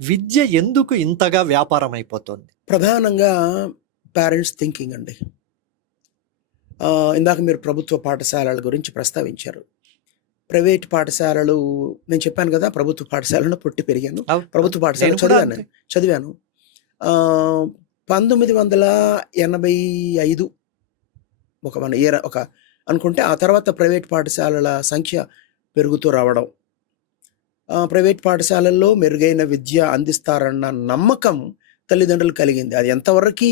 విద్య ఎందుకు ఇంతగా వ్యాపారం అయిపోతుంది? ప్రధానంగా పేరెంట్స్ థింకింగ్ అండి. ఇందాక మీరు ప్రభుత్వ పాఠశాలల గురించి ప్రస్తావించారు. ప్రైవేట్ పాఠశాలలు నేను చెప్పాను కదా, ప్రభుత్వ పాఠశాలలో పుట్టి పెరిగాను. ప్రభుత్వ పాఠశాల చదివాను. 1985 ఒక అనుకుంటే ఆ తర్వాత ప్రైవేట్ పాఠశాలల సంఖ్య పెరుగుతూ రావడం, ప్రైవేట్ పాఠశాలల్లో మెరుగైన విద్య అందిస్తారన్న నమ్మకం తల్లిదండ్రులు కలిగింది. అది ఎంతవరకు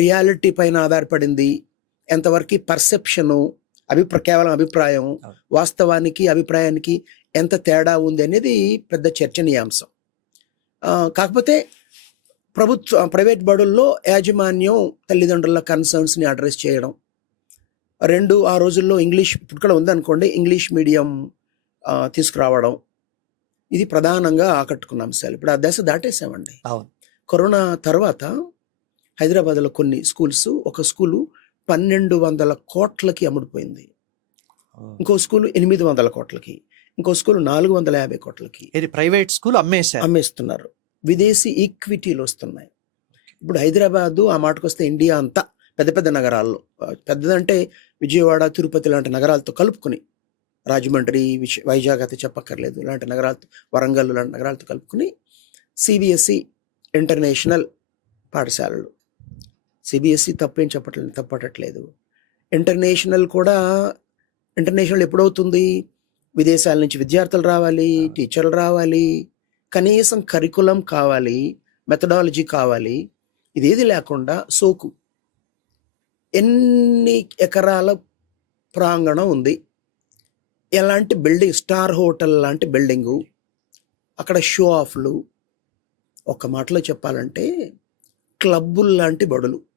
రియాలిటీ పైన ఆధారపడింది, ఎంతవరకు పర్సెప్షను, కేవలం అభిప్రాయం, వాస్తవానికి అభిప్రాయానికి ఎంత తేడా ఉంది అనేది పెద్ద చర్చనీయాంశం. కాకపోతే ప్రైవేట్ బడుల్లో యాజమాన్యం తల్లిదండ్రుల కన్సర్న్స్ని అడ్రస్ చేయడం, ఆ రోజుల్లో ఇంగ్లీష్ ఇప్పుడు కూడా ఉందనుకోండి, ఇంగ్లీష్ మీడియం తీసుకురావడం, ఇది ప్రధానంగా ఆకట్టుకున్న అంశాలు. ఇప్పుడు ఆ దశ దాటేసామండి. కరోనా తర్వాత హైదరాబాద్లో కొన్ని స్కూల్స్, ఒక స్కూలు 1200 కోట్లకి అమ్ముడుపోయింది, ఇంకో స్కూలు 800 కోట్లకి, ఇంకో స్కూలు 450 కోట్లకి. ప్రైవేట్ స్కూల్ అమ్మేస్తున్నారు. విదేశీ ఈక్విటీలు వస్తున్నాయి. ఇప్పుడు హైదరాబాదు ఆ మాటకు వస్తే ఇండియా అంతా పెద్ద పెద్ద నగరాల్లో, పెద్దదంటే విజయవాడ, తిరుపతి లాంటి నగరాలతో కలుపుకుని, రాజమండ్రి, వైజాగ్ అయితే చెప్పక్కర్లేదు, ఇలాంటి నగరాలతో, వరంగల్ లాంటి నగరాలతో కలుపుకుని సిబిఎస్ఈ ఇంటర్నేషనల్ పాఠశాలలు. సిబిఎస్ఈ తప్పటట్లేదు. ఇంటర్నేషనల్ ఎప్పుడవుతుంది? విదేశాల నుంచి విద్యార్థులు రావాలి, టీచర్లు రావాలి, కనీసం కరికులం కావాలి, మెథడాలజీ కావాలి. ఇదేది లేకుండా సోకు. ఎన్ని ఎకరాల ప్రాంగణం ఉంది, ఎలాంటి బిల్డింగ్, స్టార్ హోటల్ లాంటి బిల్డింగు, అక్కడ షో ఆఫ్లు, ఒక మాటలో చెప్పాలంటే క్లబ్బులు లాంటి బడులు.